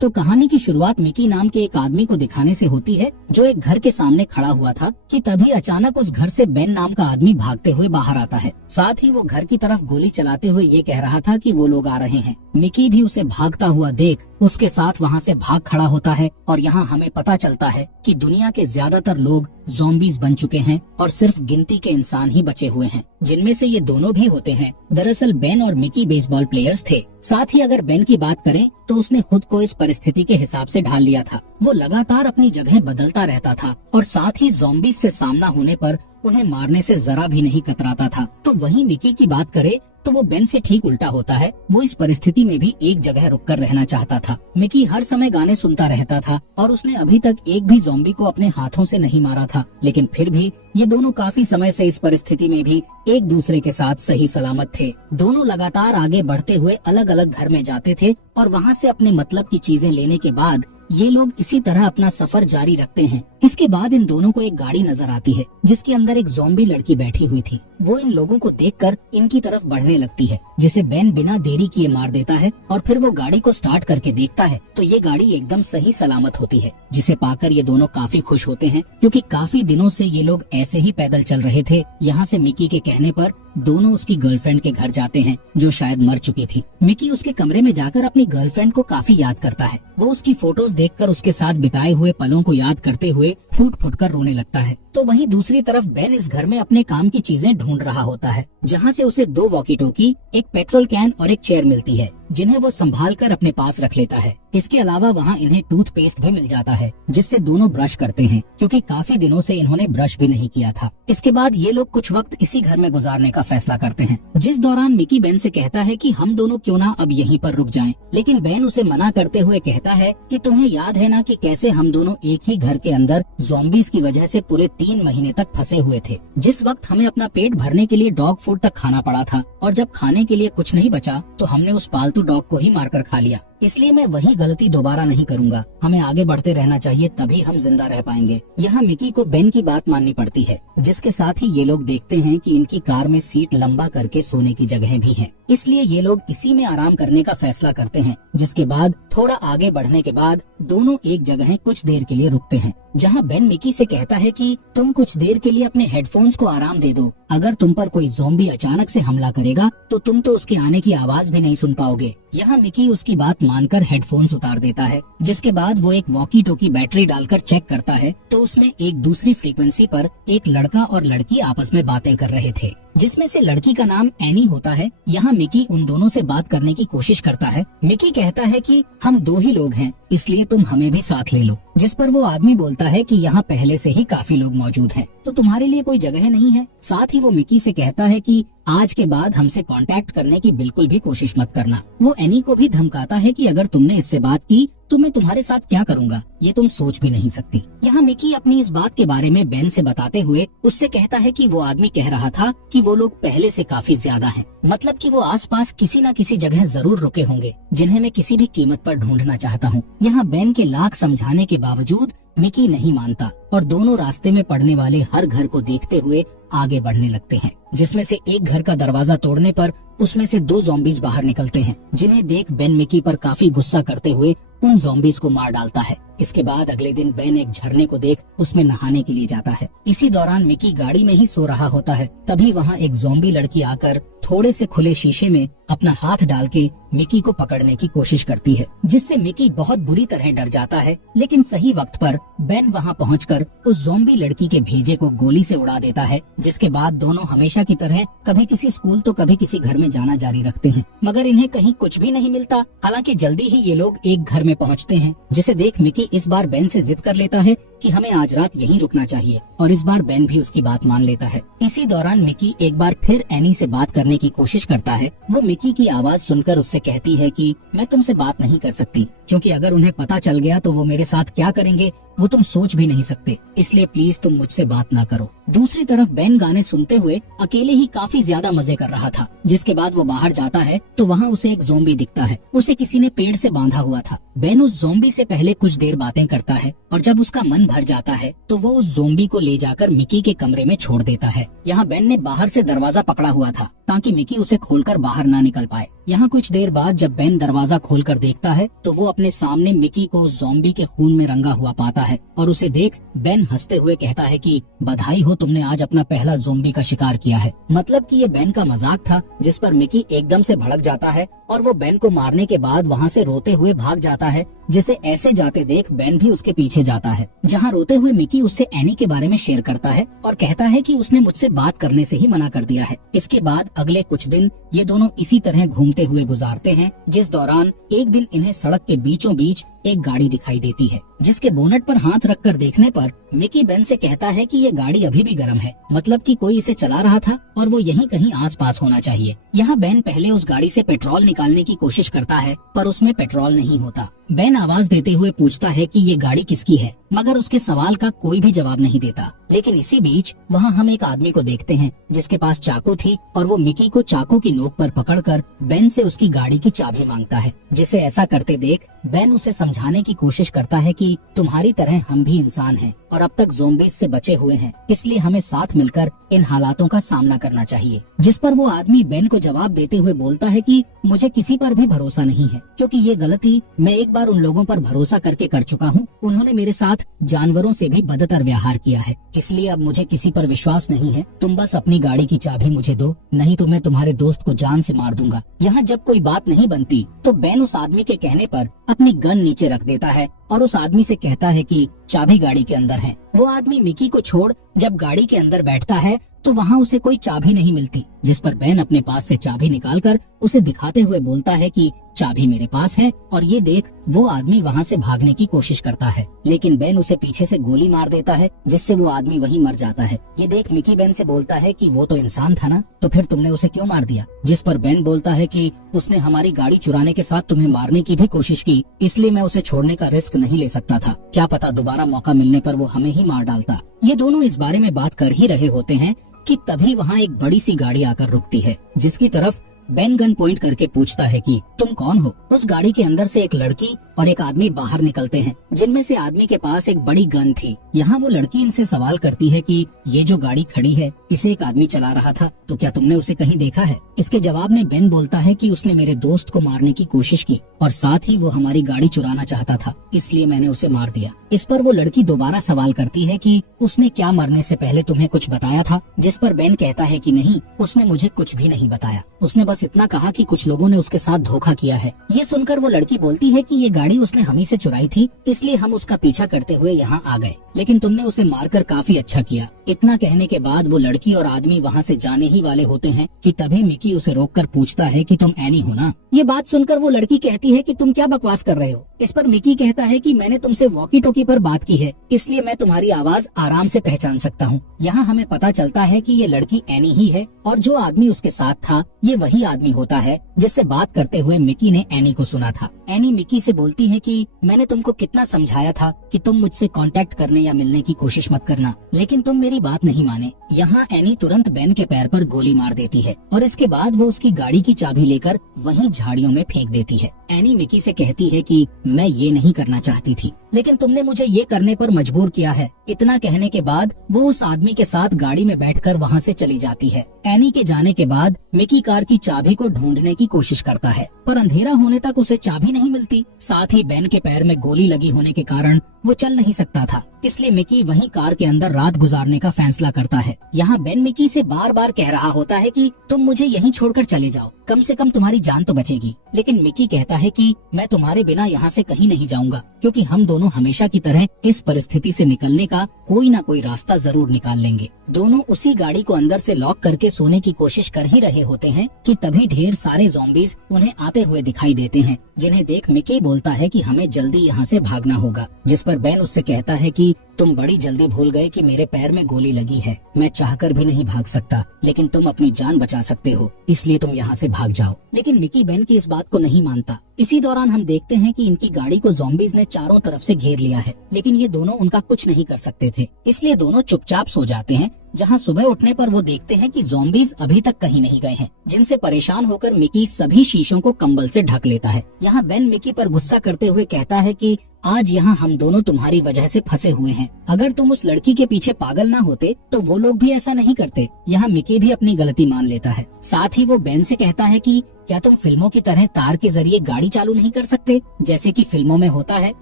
तो कहानी की शुरुआत मिकी नाम के एक आदमी को दिखाने से होती है जो एक घर के सामने खड़ा हुआ था कि तभी अचानक उस घर से बेन नाम का आदमी भागते हुए बाहर आता है। साथ ही वो घर की तरफ गोली चलाते हुए ये कह रहा था कि वो लोग आ रहे हैं। मिकी भी उसे भागता हुआ देख उसके साथ वहाँ से भाग खड़ा होता है और यहाँ हमें पता चलता है कि दुनिया के ज्यादातर लोग ज़ॉम्बीज बन चुके हैं और सिर्फ गिनती के इंसान ही बचे हुए हैं, जिनमें से ये दोनों भी होते हैं। दरअसल बेन और मिकी बेसबॉल प्लेयर्स थे। साथ ही अगर बेन की बात करें तो उसने खुद को इस परिस्थिति के हिसाब से ढाल लिया था। वो लगातार अपनी जगह बदलता रहता था और साथ ही ज़ॉम्बीज से सामना होने पर उन्हें मारने से जरा भी नहीं कतराता था। तो वहीं मिकी की बात करे तो वो बेन से ठीक उल्टा होता है। वो इस परिस्थिति में भी एक जगह रुककर रहना चाहता था। मिकी हर समय गाने सुनता रहता था और उसने अभी तक एक भी ज़ॉम्बी को अपने हाथों से नहीं मारा था, लेकिन फिर भी ये दोनों काफी समय से इस परिस्थिति में भी एक दूसरे के साथ सही सलामत थे। दोनों लगातार आगे बढ़ते हुए अलग अलग घर में जाते थे और वहाँ से अपने मतलब की चीजें लेने के बाद ये लोग इसी तरह अपना सफर जारी रखते हैं। इसके बाद इन दोनों को एक गाड़ी नजर आती है जिसके अंदर एक ज़ॉम्बी लड़की बैठी हुई थी। वो इन लोगों को देखकर इनकी तरफ बढ़ने लगती है, जिसे बेन बिना देरी किए मार देता है और फिर वो गाड़ी को स्टार्ट करके देखता है तो ये गाड़ी एकदम सही सलामत होती है, जिसे पाकर ये दोनों काफी खुश होते हैं क्योंकि काफी दिनों से ये लोग ऐसे ही पैदल चल रहे थे। यहाँ से मिकी के कहने पर दोनों उसकी गर्लफ्रेंड के घर जाते हैं जो शायद मर चुकी थी। मिकी उसके कमरे में जाकर अपनी गर्लफ्रेंड को काफी याद करता है। वो उसकी फोटोज देखकर उसके साथ बिताए हुए पलों को याद करते हुए फूट फूट कर रोने लगता है। तो वहीं दूसरी तरफ बेन इस घर में अपने काम की चीजें ढूंढ रहा होता है, जहाँ से उसे 2 वॉकी टॉकी, एक पेट्रोल कैन और एक चेयर मिलती है जिन्हें वो संभाल कर अपने पास रख लेता है। इसके अलावा वहाँ इन्हें टूथपेस्ट भी मिल जाता है जिससे दोनों ब्रश करते हैं क्योंकि काफी दिनों से इन्होंने ब्रश भी नहीं किया था। इसके बाद ये लोग कुछ वक्त इसी घर में गुजारने का फैसला करते हैं, जिस दौरान मिकी बेन से कहता है कि हम दोनों क्यों ना अब यहीं पर रुक जाएं। लेकिन बेन उसे मना करते हुए कहता है कि तुम्हें याद है ना कि कैसे हम दोनों एक ही घर के अंदर ज़ॉम्बीज की वजह से पूरे 3 महीने तक फंसे हुए थे, जिस वक्त हमें अपना पेट भरने के लिए डॉग फूड तक खाना पड़ा था और जब खाने के लिए कुछ नहीं बचा तो हमने उस पालतू डॉग को ही मारकर खा लिया। इसलिए मैं वही गलती दोबारा नहीं करूंगा। हमें आगे बढ़ते रहना चाहिए, तभी हम जिंदा रह पाएंगे। यहाँ मिकी को बेन की बात माननी पड़ती है, जिसके साथ ही ये लोग देखते हैं कि इनकी कार में सीट लंबा करके सोने की जगह भी है, इसलिए ये लोग इसी में आराम करने का फैसला करते हैं। जिसके बाद थोड़ा आगे बढ़ने के बाद दोनों एक जगह कुछ देर के लिए रुकते हैं, जहाँ बेन मिकी से कहता है कि तुम कुछ देर के लिए अपने हेडफोन्स को आराम दे दो। अगर तुम पर कोई ज़ॉम्बी अचानक से हमला करेगा तो तुम तो उसके आने की आवाज भी नहीं सुन पाओगे। यहाँ मिकी उसकी बात मानकर हेडफोन्स उतार देता है, जिसके बाद वो एक वॉकी टॉकी बैटरी डालकर चेक करता है तो उसमें एक दूसरी फ्रीक्वेंसी पर एक लड़का और लड़की आपस में बातें कर रहे थे, जिसमें से लड़की का नाम एनी होता है। यहाँ मिकी उन दोनों से बात करने की कोशिश करता है। मिकी कहता है कि हम 2 ही लोग हैं, इसलिए तुम हमें भी साथ ले लो, जिस पर वो आदमी बोलता है कि यहाँ पहले से ही काफी लोग मौजूद हैं, तो तुम्हारे लिए कोई जगह नहीं है। साथ ही वो मिकी से कहता है कि आज के बाद हमसे कांटेक्ट करने की बिल्कुल भी कोशिश मत करना। वो एनी को भी धमकाता है कि अगर तुमने इससे बात की तो मैं तुम्हारे साथ क्या करूँगा, ये तुम सोच भी नहीं सकती। यहाँ मिकी अपनी इस बात के बारे में बेन से बताते हुए उससे कहता है कि वो आदमी कह रहा था कि वो लोग पहले से काफी ज्यादा हैं, मतलब कि वो आसपास किसी न किसी जगह जरूर रुके होंगे जिन्हें मैं किसी भी कीमत पर ढूंढना चाहता हूँ। यहाँ बेन के लाख समझाने के बावजूद मिकी नहीं मानता और दोनों रास्ते में पड़ने वाले हर घर को देखते हुए आगे बढ़ने लगते हैं, जिसमें से एक घर का दरवाजा तोड़ने पर उसमें से 2 ज़ॉम्बीज बाहर निकलते हैं, जिन्हें देख बेन मिकी पर काफी गुस्सा करते हुए उन ज़ॉम्बीज को मार डालता है। इसके बाद अगले दिन बेन एक झरने को देख उसमें नहाने के लिए जाता है। इसी दौरान मिकी गाड़ी में ही सो रहा होता है, तभी वहाँ एक ज़ॉम्बी लड़की आकर थोड़े से खुले शीशे में अपना हाथ डाल के मिकी को पकड़ने की कोशिश करती है, जिससे मिकी बहुत बुरी तरह डर जाता है। लेकिन सही वक्त पर बेन वहाँ पहुंचकर उस ज़ॉम्बी लड़की के भेजे को गोली से उड़ा देता है, जिसके बाद दोनों हमेशा की तरह कभी किसी स्कूल तो कभी किसी घर में जाना जारी रखते हैं, मगर इन्हें कहीं कुछ भी नहीं मिलता। हालांकि जल्दी ही ये लोग एक घर में पहुंचते हैं, जिसे देख मिकी इस बार बेन से जिद कर लेता है कि हमें आज रात यहीं रुकना चाहिए, और इस बार बेन भी उसकी बात मान लेता है। इसी दौरान मिकी एक बार फिर एनी से बात करने की कोशिश करता है। वो मिकी की आवाज सुनकर उससे कहती है कि मैं तुमसे बात नहीं कर सकती, क्योंकि अगर उन्हें पता चल गया तो वो मेरे साथ क्या करेंगे वो तुम सोच भी नहीं सकते, इसलिए प्लीज तुम मुझसे बात ना करो। दूसरी तरफ बेन गाने सुनते हुए अकेले ही काफी ज्यादा मजे कर रहा था। जिसके बाद वो बाहर जाता है तो वहाँ उसे एक ज़ॉम्बी दिखता है। उसे किसी ने पेड़ से बांधा हुआ था। बेन उस ज़ॉम्बी से पहले कुछ देर बातें करता है और जब उसका मन भर जाता है तो वो उस ज़ोंबी को ले जाकर मिकी के कमरे में छोड़ देता है। यहाँ बेन ने बाहर से दरवाजा पकड़ा हुआ था ताकि मिकी उसे खोलकर बाहर ना निकल पाए। यहाँ कुछ देर बाद जब बेन दरवाजा खोलकर देखता है तो वो अपने सामने मिकी को उस ज़ॉम्बी के खून में रंगा हुआ पाता है और उसे देख बेन हंसते हुए कहता है कि बधाई हो, तुमने आज अपना पहला ज़ॉम्बी का शिकार किया है। मतलब कि ये बेन का मजाक था, जिस पर मिकी एकदम से भड़क जाता है और वो बेन को मारने के बाद वहाँ से रोते हुए भाग जाता है। जिसे ऐसे जाते देख बेन भी उसके पीछे जाता है, जहाँ रोते हुए मिकी उससे एनी के बारे में शेयर करता है और कहता है कि उसने मुझसे बात करने से ही मना कर दिया है। इसके बाद अगले कुछ दिन ये दोनों इसी तरह घूमते हुए गुजारते हैं, जिस दौरान एक दिन इन्हें सड़क के बीचों बीच एक गाड़ी दिखाई देती है, जिसके बोनट पर हाथ रखकर देखने पर मिकी बेन से कहता है कि ये गाड़ी अभी भी गर्म है, मतलब कि कोई इसे चला रहा था और वो यहीं कहीं आसपास होना चाहिए। यहाँ बेन पहले उस गाड़ी से पेट्रोल निकालने की कोशिश करता है पर उसमें पेट्रोल नहीं होता। बेन आवाज देते हुए पूछता है कि ये गाड़ी किसकी है, मगर उसके सवाल का कोई भी जवाब नहीं देता। लेकिन इसी बीच वहाँ हम एक आदमी को देखते हैं जिसके पास चाकू थी और वो मिकी को चाकू की नोक पर पकड़कर बेन से उसकी गाड़ी की चाबी मांगता है। जिसे ऐसा करते देख बेन उसे समझाने की कोशिश करता है कि तुम्हारी तरह हम भी इंसान हैं और अब तक ज़ोंबीज से बचे हुए हैं, इसलिए हमें साथ मिलकर इन हालातों का सामना करना चाहिए। जिस पर वो आदमी बेन को जवाब देते हुए बोलता है कि मुझे किसी पर भी भरोसा नहीं है, क्योंकि ये गलती मैं एक बार उन लोगों पर भरोसा करके कर चुका हूँ। उन्होंने मेरे साथ जानवरों से भी बदतर व्यवहार किया है, इसलिए अब मुझे किसी पर विश्वास नहीं है। तुम बस अपनी गाड़ी की चाबी मुझे दो, नहीं तो मैं तुम्हारे दोस्त को जान से मार दूंगा। यहाँ जब कोई बात नहीं बनती तो बेन उस आदमी के कहने पर अपनी गन नीचे रख देता है और उस आदमी से कहता है कि चाबी गाड़ी के अंदर है। वो आदमी मिकी को छोड़ जब गाड़ी के अंदर बैठता है तो वहाँ उसे कोई चाबी नहीं मिलती, जिस पर बेन अपने पास से चाबी निकालकर उसे दिखाते हुए बोलता है कि चाबी मेरे पास है। और ये देख वो आदमी वहाँ से भागने की कोशिश करता है, लेकिन बेन उसे पीछे से गोली मार देता है, जिससे वो आदमी वहीं मर जाता है। ये देख मिकी बेन से बोलता है कि वो तो इंसान था ना, तो फिर तुमने उसे क्यों मार दिया? जिस पर बेन बोलता है कि उसने हमारी गाड़ी चुराने के साथ तुम्हें मारने की भी कोशिश की, इसलिए मैं उसे छोड़ने का रिस्क नहीं ले सकता था। क्या पता दोबारा मौका मिलने पर वो हमें ही मार डालता। ये दोनों इस बारे में बात कर ही रहे होते हैं कि तभी वहाँ एक बड़ी सी गाड़ी आकर रुकती है, जिसकी तरफ बेन गन पॉइंट करके पूछता है कि तुम कौन हो? उस गाड़ी के अंदर से एक लड़की और एक आदमी बाहर निकलते हैं, जिनमें से आदमी के पास एक बड़ी गन थी। यहाँ वो लड़की इनसे सवाल करती है कि ये जो गाड़ी खड़ी है इसे एक आदमी चला रहा था, तो क्या तुमने उसे कहीं देखा है? इसके जवाब में बेन बोलता है कि उसने मेरे दोस्त को मारने की कोशिश की और साथ ही वो हमारी गाड़ी चुराना चाहता था, इसलिए मैंने उसे मार दिया। इस पर वो लड़की दोबारा सवाल करती है कि उसने क्या मरने से पहले तुम्हें कुछ बताया था? जिस पर बेन कहता है कि नहीं, उसने मुझे कुछ भी नहीं बताया, उसने बस इतना कहा कि कुछ लोगों ने उसके साथ धोखा किया है। ये सुनकर वो लड़की बोलती है कि ये गाड़ी उसने हम ही से चुराई थी, इसलिए हम उसका पीछा करते हुए यहाँ आ गए, लेकिन तुमने उसे मारकर काफी अच्छा किया। इतना कहने के बाद वो लड़की और आदमी वहाँ से जाने ही वाले होते हैं कि तभी मिकी उसे रोककर पूछता है कि तुम एनी हो ना? ये बात सुनकर वो लड़की कहती है कि तुम क्या बकवास कर रहे हो? इस पर मिकी कहता है कि मैंने तुमसे वॉकी टॉकी पर बात की है, इसलिए मैं तुम्हारी आवाज आराम से पहचान सकता हूँ। यहाँ हमें पता चलता है कि ये लड़की एनी ही है और जो आदमी उसके साथ था ये वही आदमी होता है जिससे बात करते हुए मिकी ने एनी को सुना था। एनी मिकी से बोलती है कि मैंने तुमको कितना समझाया था कि तुम मुझसे कांटेक्ट करने या मिलने की कोशिश मत करना, लेकिन तुम मेरी बात नहीं माने। यहाँ एनी तुरंत बेन के पैर पर गोली मार देती है और इसके बाद वो उसकी गाड़ी की चाबी लेकर वहीं झाड़ियों में फेंक देती है। एनी मिकी से कहती है कि मैं ये नहीं करना चाहती थी, लेकिन तुमने मुझे ये करने पर मजबूर किया है। इतना कहने के बाद वो उस आदमी के साथ गाड़ी में बैठकर वहाँ से चली जाती है। एनी के जाने के बाद मिकी कार की चाबी को ढूंढने की कोशिश करता है, पर अंधेरा होने तक उसे चाबी नहीं मिलती। साथ ही बेन के पैर में गोली लगी होने के कारण वो चल नहीं सकता था, इसलिए मिकी वहीं कार के अंदर रात गुजारने का फैसला करता है। यहाँ बेन मिकी से बार बार कह रहा होता है कि तुम मुझे यहीं छोड़कर चले जाओ, कम से कम तुम्हारी जान तो बचेगी। लेकिन मिकी कहता है कि मैं तुम्हारे बिना यहाँ से कहीं नहीं जाऊंगा, क्योंकि हम दोनों हमेशा की तरह इस परिस्थिति से निकलने का कोई ना कोई रास्ता जरूर निकाल लेंगे। दोनों उसी गाड़ी को अंदर से लॉक करके सोने की कोशिश कर ही रहे होते हैं कि तभी ढेर सारे ज़ॉम्बीज उन्हें आते हुए दिखाई देते हैं, जिन्हें देख मिकी बोलता है कि हमें जल्दी यहाँ से भागना होगा। जिस पर बेन उससे कहता है कि तुम बड़ी जल्दी भूल गए कि मेरे पैर में गोली लगी है, मैं चाहकर भी नहीं भाग सकता, लेकिन तुम अपनी जान बचा सकते हो, इसलिए तुम यहाँ से भाग जाओ। लेकिन मिकी बेन की इस बात को नहीं मानता। इसी दौरान हम देखते हैं कि इनकी गाड़ी को ज़ॉम्बीज ने चारों तरफ से घेर लिया है, लेकिन ये दोनों उनका कुछ नहीं कर सकते थे, इसलिए दोनों चुपचाप सो जाते हैं। जहाँ सुबह उठने पर वो देखते हैं कि ज़ॉम्बीज अभी तक कहीं नहीं गए हैं, जिनसे परेशान होकर मिकी सभी शीशों को कंबल से ढक लेता है। यहाँ बेन मिकी पर गुस्सा करते हुए कहता है कि आज यहाँ हम दोनों तुम्हारी वजह से फंसे हुए हैं। अगर तुम उस लड़की के पीछे पागल ना होते तो वो लोग भी ऐसा नहीं करते। यहाँ मिकी भी अपनी गलती मान लेता है। साथ ही वो बेन से कहता है कि क्या तुम फिल्मों की तरह तार के जरिए गाड़ी चालू नहीं कर सकते जैसे कि फिल्मों में होता है।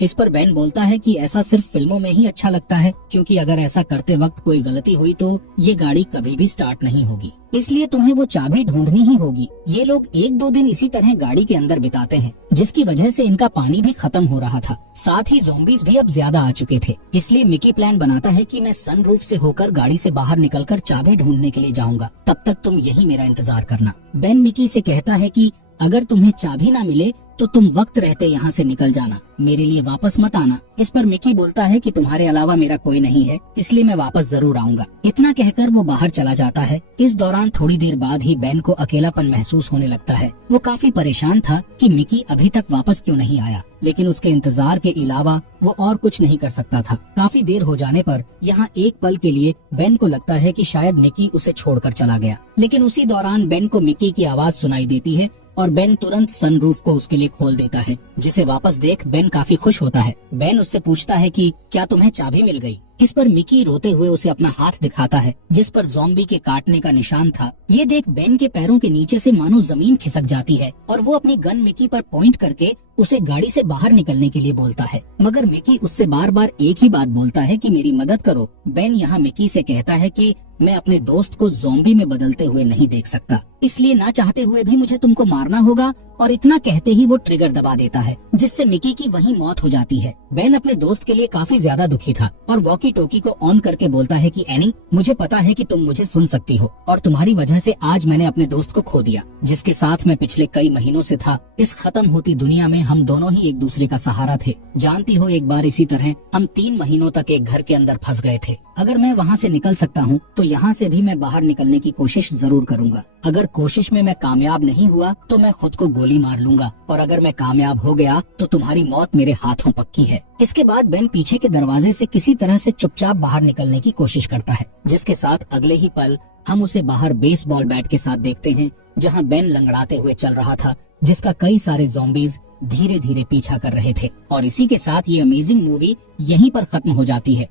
इस पर बेन बोलता है कि ऐसा सिर्फ फिल्मों में ही अच्छा लगता है, क्योंकि अगर ऐसा करते वक्त कोई गलती हुई तो ये गाड़ी कभी भी स्टार्ट नहीं होगी, इसलिए तुम्हें वो चाबी ढूंढनी ही होगी। ये लोग 1-2 दिन इसी तरह गाड़ी के अंदर बिताते हैं, जिसकी वजह से इनका पानी भी खत्म हो रहा था। साथ ही ज़ॉम्बीज़ भी अब ज्यादा आ चुके थे, इसलिए मिकी प्लान बनाता है कि मैं सनरूफ से होकर गाड़ी से बाहर निकलकर चाबी ढूंढने के लिए जाऊंगा, तब तक तुम यही मेरा इंतजार करना। बेन मिकी से कहता है कि अगर तुम्हें चाबी ना मिले तो तुम वक्त रहते यहाँ से निकल जाना, मेरे लिए वापस मत आना। इस पर मिकी बोलता है कि तुम्हारे अलावा मेरा कोई नहीं है, इसलिए मैं वापस जरूर आऊंगा। इतना कहकर वो बाहर चला जाता है। इस दौरान थोड़ी देर बाद ही बेन को अकेलापन महसूस होने लगता है। वो काफी परेशान था कि मिकी अभी तक वापस क्यों नहीं आया, लेकिन उसके इंतजार के अलावा वो और कुछ नहीं कर सकता था। काफी देर हो जाने पर यहाँ एक पल के लिए बेन को लगता है कि शायद मिकी उसे छोड़कर चला गया, लेकिन उसी दौरान बेन को मिकी की आवाज सुनाई देती है और बेन तुरंत सनरूफ को उसके लिए खोल देता है, जिसे वापस देख बेन काफी खुश होता है। बेन उससे पूछता है कि क्या तुम्हें चाबी मिल गई। इस पर मिकी रोते हुए उसे अपना हाथ दिखाता है, जिस पर ज़ॉम्बी के काटने का निशान था। ये देख बेन के पैरों के नीचे से मानो जमीन खिसक जाती है और वो अपनी गन मिकी पर पॉइंट करके उसे गाड़ी से बाहर निकलने के लिए बोलता है, मगर मिकी उससे बार बार एक ही बात बोलता है कि मेरी मदद करो। बेन यहाँ मिकी से कहता है कि मैं अपने दोस्त को ज़ॉम्बी में बदलते हुए नहीं देख सकता, इसलिए ना चाहते हुए भी मुझे तुमको मारना होगा। और इतना कहते ही वो ट्रिगर दबा देता है, जिससे मिकी की वहीं मौत हो जाती है। बेन अपने दोस्त के लिए काफी ज्यादा दुखी था और वॉकी टोकी को ऑन करके बोलता है कि एनी, मुझे पता है कि तुम मुझे सुन सकती हो और तुम्हारी वजह से आज मैंने अपने दोस्त को खो दिया, जिसके साथ मैं पिछले कई महीनों से था। इस खत्म होती दुनिया में हम दोनों ही एक दूसरे का सहारा थे। जानती हो, एक बार इसी तरह हम 3 महीनों तक एक घर के अंदर फंस गए थे। अगर मैं वहाँ से निकल सकता हूँ तो यहाँ से भी मैं बाहर निकलने की कोशिश जरूर करूंगा। अगर कोशिश में मैं कामयाब नहीं हुआ तो मैं खुद को गोली मार लूंगा, और अगर मैं कामयाब हो गया तो तुम्हारी मौत मेरे हाथों पक्की है। इसके बाद बेन पीछे के दरवाजे से किसी तरह से चुपचाप बाहर निकलने की कोशिश करता है, जिसके साथ अगले ही पल हम उसे बाहर बेसबॉल बैट के साथ देखते हैं, जहां बेन लंगड़ाते हुए चल रहा था, जिसका कई सारे ज़ॉम्बीज़ धीरे धीरे पीछा कर रहे थे। और इसी के साथ ये अमेजिंग मूवी यहीं पर खत्म हो जाती है।